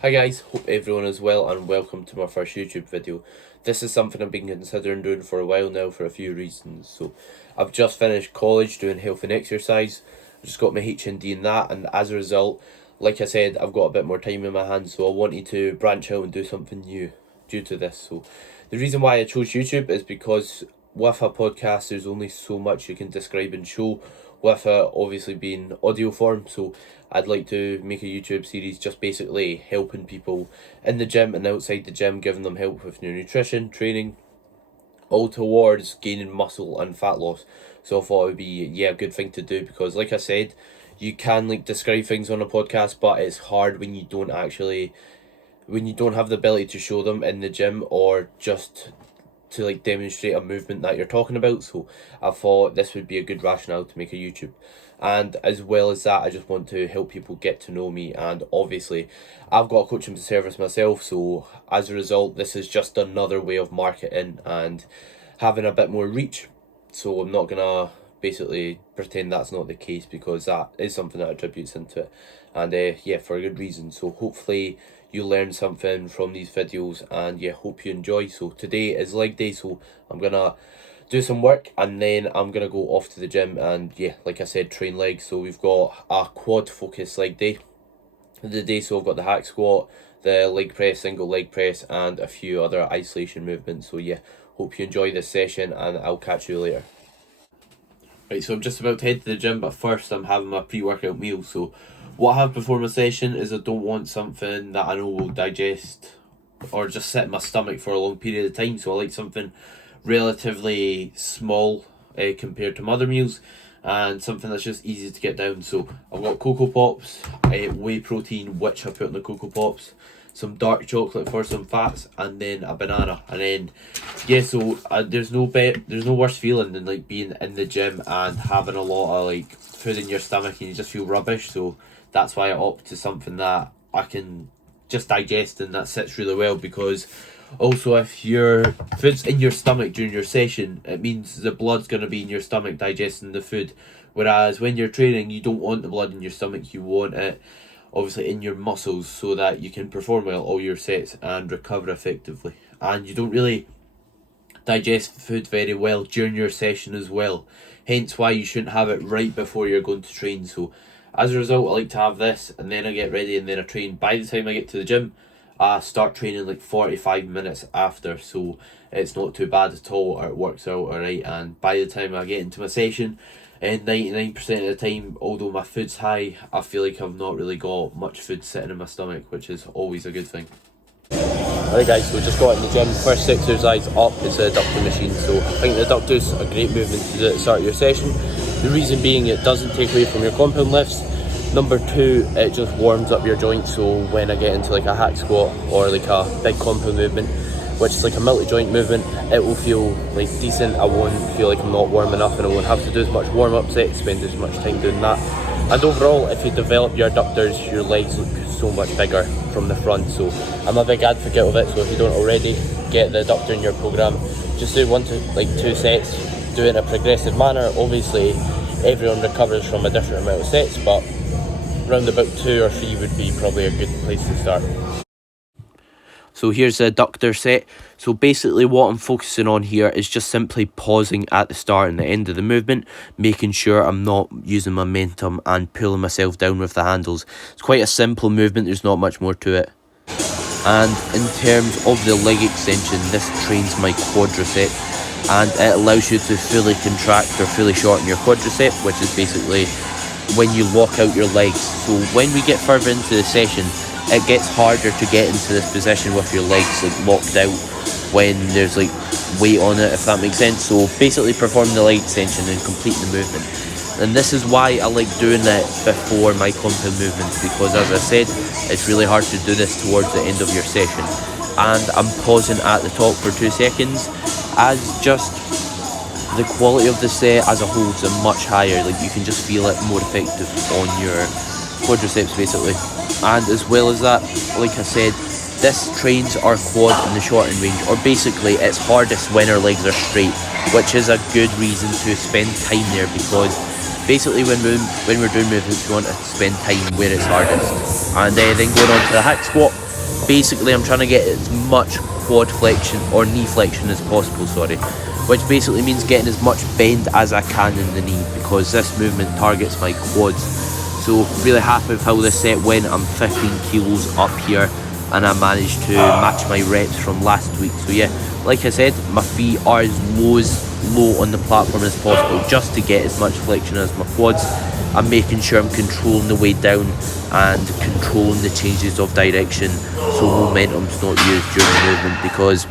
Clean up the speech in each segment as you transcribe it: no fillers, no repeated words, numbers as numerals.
Hi guys, hope everyone is well and welcome to my first YouTube video. This is something I've been considering doing for a while now for a few reasons. So I've just finished college doing health and exercise. I just got my HND in that, and as a result, like I said, I've got a bit more time in my hands, so I wanted to branch out and do something new due to this. So the reason why I chose YouTube is because with a podcast there's only so much you can describe and show, with it obviously being audio form. So I'd like to make a YouTube series just basically helping people in the gym and outside the gym, giving them help with their nutrition, training, all towards gaining muscle and fat loss. So I thought it would be a good thing to do, because like I said, you can describe things on a podcast, but it's hard when you don't have the ability to show them in the gym, or just to demonstrate a movement that you're talking about. So I thought this would be a good rationale to make a YouTube. And as well as that, I just want to help people get to know me, and obviously I've got a coaching service myself, so as a result this is just another way of marketing and having a bit more reach. So I'm not gonna basically pretend that's not the case, because that is something that attributes into it, and for a good reason. So hopefully you learn something from these videos, and hope you enjoy. So today is leg day, so I'm gonna do some work and then I'm gonna go off to the gym and like I said, train legs. So we've got a quad focus leg day so I've got the hack squat, the leg press, single leg press, and a few other isolation movements. So hope you enjoy this session and I'll catch you later. Right, so I'm just about to head to the gym, but first I'm having my pre-workout meal. So what I have before my session is, I don't want something that I know will digest or just sit in my stomach for a long period of time. So I like something relatively small compared to my other meals, and something that's just easy to get down. So I've got Cocoa Pops, whey protein, which I put in the Cocoa Pops, some dark chocolate for some fats, and then a banana. And then there's no worse feeling than being in the gym and having a lot of food in your stomach and you just feel rubbish. So that's why I opt to something that I can just digest and that sits really well, because also if your food's in your stomach during your session, it means the blood's going to be in your stomach digesting the food, whereas when you're training you don't want the blood in your stomach, you want it obviously in your muscles, so that you can perform well all your sets and recover effectively. And you don't really digest food very well during your session as well, hence why you shouldn't have it right before you're going to train. So as a result, I like to have this and then I get ready and then I train. By the time I get to the gym, I start training 45 minutes after, so it's not too bad at all, or it works out alright. And by the time I get into my session, and 99% of the time, although my food's high, I feel like I've not really got much food sitting in my stomach, which is always a good thing. Alright guys, so we just got in the gym. First exercise up is the adductor machine. So I think the adductor's a great movement to do at the start of your session. The reason being, it doesn't take away from your compound lifts. Number two, it just warms up your joints. So when I get into a hack squat or a big compound movement, which is a multi-joint movement, it will feel decent. I won't feel like I'm not warm enough, and I won't have to do as much warm-up sets, spend as much time doing that. And overall, if you develop your adductors, your legs look so much bigger from the front. So I'm a big advocate of it. So if you don't already, get the adductor in your program. Just do 1 to 2 sets, do it in a progressive manner. Obviously everyone recovers from a different amount of sets, but around about 2 or 3 would be probably a good place to start. So here's the adductor set. So basically what I'm focusing on here is just simply pausing at the start and the end of the movement, making sure I'm not using momentum and pulling myself down with the handles. It's quite a simple movement, there's not much more to it. And in terms of the leg extension, this trains my quadricep, and it allows you to fully contract or fully shorten your quadricep, which is basically when you lock out your legs. So when we get further into the session, it gets harder to get into this position with your legs locked out when there's weight on it, if that makes sense. So basically perform the leg extension and complete the movement. And this is why I like doing it before my compound movements, because as I said, it's really hard to do this towards the end of your session. And I'm pausing at the top for 2 seconds, as just the quality of the set as a whole is much higher. You can just feel it more effective on your quadriceps basically. And as well as that, like I said, this trains our quad in the shortened range, or basically it's hardest when our legs are straight, which is a good reason to spend time there, because basically when we're doing movements, we want to spend time where it's hardest. And then going on to the hack squat, basically I'm trying to get as much quad flexion or knee flexion as possible, which basically means getting as much bend as I can in the knee, because this movement targets my quads. So really happy with how this set went. I'm 15 kilos up here and I managed to match my reps from last week. So yeah, like I said, my feet are as low on the platform as possible, just to get as much flexion as my quads. I'm making sure I'm controlling the weight down and controlling the changes of direction, so momentum's not used during the movement, because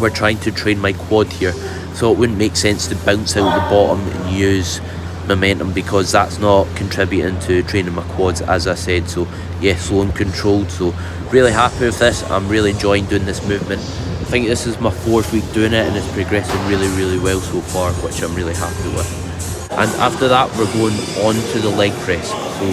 we're trying to train my quad here. So it wouldn't make sense to bounce out the bottom and use momentum, because that's not contributing to training my quads, as I said. So yeah, slow and controlled. So really happy with this. I'm really enjoying doing this movement. I think this is my 4th week doing it and it's progressing really well so far, which I'm really happy with. And after that we're going on to the leg press. So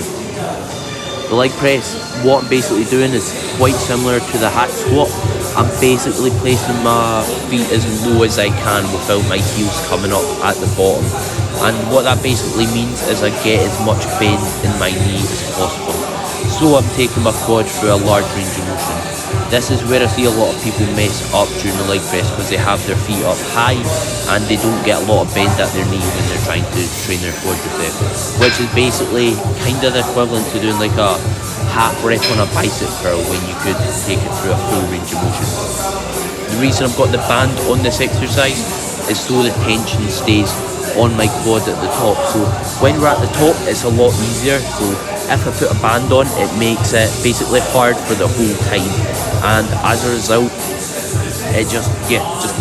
the leg press, what I'm basically doing is quite similar to the hack squat. I'm basically placing my feet as low as I can without my heels coming up at the bottom. And what that basically means is I get as much bend in my knee as possible. So I'm taking my quad through a large range of motion. This is where I see a lot of people mess up during the leg press, because they have their feet up high and they don't get a lot of bend at their knee when they're trying to train their quadricep, which is basically kind of the equivalent to doing like a half rep on a bicep curl when you could take it through a full range of motion. The reason I've got the band on this exercise is so the tension stays on my quad at the top. So when we're at the top, it's a lot easier. So if I put a band on, it makes it basically hard for the whole time, and as a result it just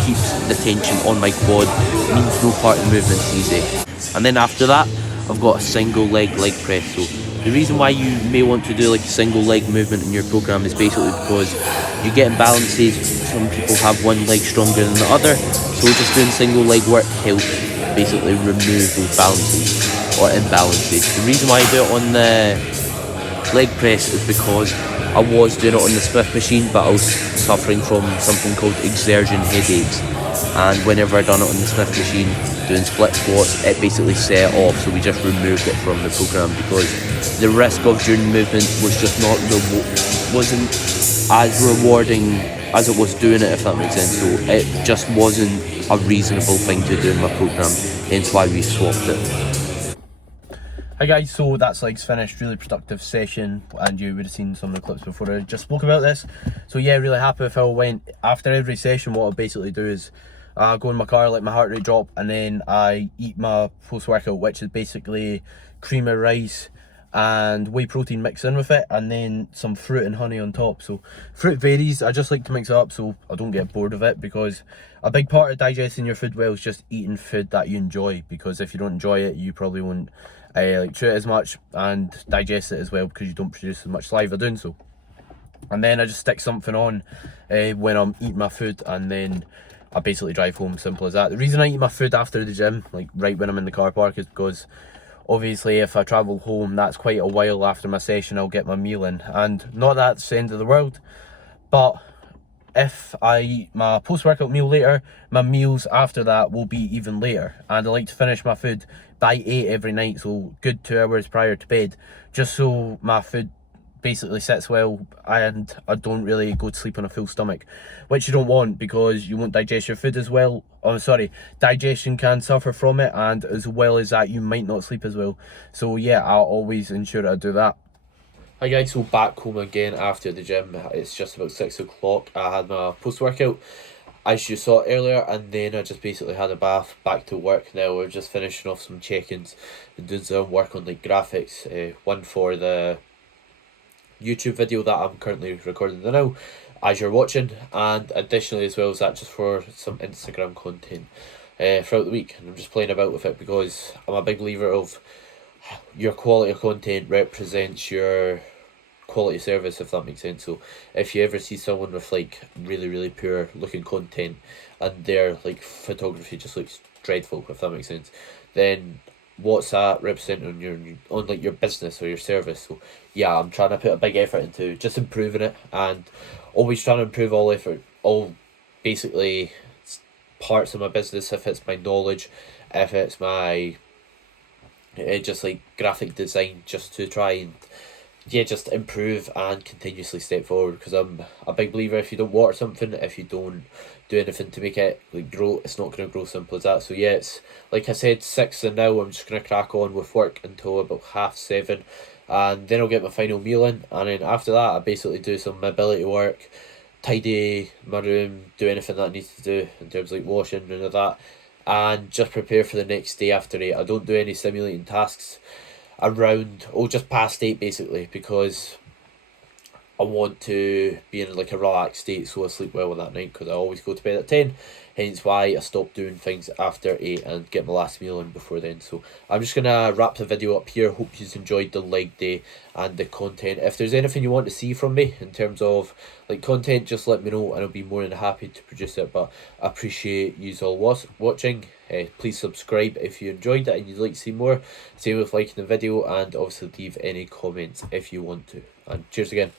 keeps the tension on my quad. It means no part of the movement's easy. And then after that I've got a single leg press. So the reason why you may want to do like a single leg movement in your program is basically because you get imbalances. Some people have one leg stronger than the other, so just doing single leg work helps basically remove those balances or imbalances. The reason why I do it on the leg press is because I was doing it on the Smith machine, but I was suffering from something called exertion headaches, and whenever I done it on the Smith machine doing split squats, it basically set it off. So we just removed it from the program, because the risk of during the movement was just wasn't as rewarding as it was doing it, if that makes sense. So it just wasn't a reasonable thing to do in my program, hence why we swapped it. Hi guys, so that's legs finished, really productive session, and you would have seen some of the clips before I just spoke about this. So yeah, really happy with how it went. After every session, what I basically do is go in my car, let my heart rate drop, and then I eat my post-workout, which is basically cream of rice and whey protein mixed in with it, and then some fruit and honey on top. So fruit varies, I just like to mix it up so I don't get bored of it, because a big part of digesting your food well is just eating food that you enjoy, because if you don't enjoy it, you probably won't like chew it as much and digest it as well, because you don't produce as much saliva doing so. And then I just stick something on when I'm eating my food, and then I basically drive home. Simple as that. The reason I eat my food after the gym, like right when I'm in the car park, is because obviously if I travel home, that's quite a while after my session, I'll get my meal in. And not that it's the end of the world, but if I eat my post-workout meal later, my meals after that will be even later. And I like to finish my food by 8 every night, so good 2 hours prior to bed, just so my food basically sits well and I don't really go to sleep on a full stomach, which you don't want, because you won't digest your food as well. Oh sorry, digestion can suffer from it, and as well as that you might not sleep as well. So yeah, I'll always ensure I do that. Hi guys, so back home again after the gym. It's just about 6 o'clock. I had my post-workout, as you saw earlier, and then I just basically had a bath, back to work now. We're just finishing off some check-ins and doing some work on like graphics, one for the YouTube video that I'm currently recording now as you're watching, and additionally as well as that, just for some Instagram content throughout the week. And I'm just playing about with it, because I'm a big believer of your quality of content represents your quality service, if that makes sense. So if you ever see someone with like really poor looking content and their like photography just looks dreadful, if that makes sense, then what's that representing on like your business or your service? So yeah, I'm trying to put a big effort into just improving it, and always trying to improve all basically parts of my business. If it's my knowledge, if it's my just like graphic design, just to try and yeah, just improve and continuously step forward, because I'm a big believer, if you don't water something, if you don't do anything to make it like grow, it's not going to grow, simple as that. So yeah, it's like I said, 6 and now I'm just going to crack on with work until about 7:30, and then I'll get my final meal in, and then after that I basically do some mobility work, tidy my room, do anything that I need to do in terms of like washing and all that, and just prepare for the next day after 8. I don't do any stimulating tasks around, or just past 8 basically, because I want to be in like a relaxed state so I sleep well that night, because I always go to bed at 10. Hence why I stopped doing things after 8 and get my last meal in before then. So I'm just going to wrap the video up here. Hope you enjoyed the leg day and the content. If there's anything you want to see from me in terms of like content, just let me know and I'll be more than happy to produce it. But I appreciate you all watching. Please subscribe if you enjoyed it and you'd like to see more. Same with liking the video, and obviously leave any comments if you want to. And cheers again.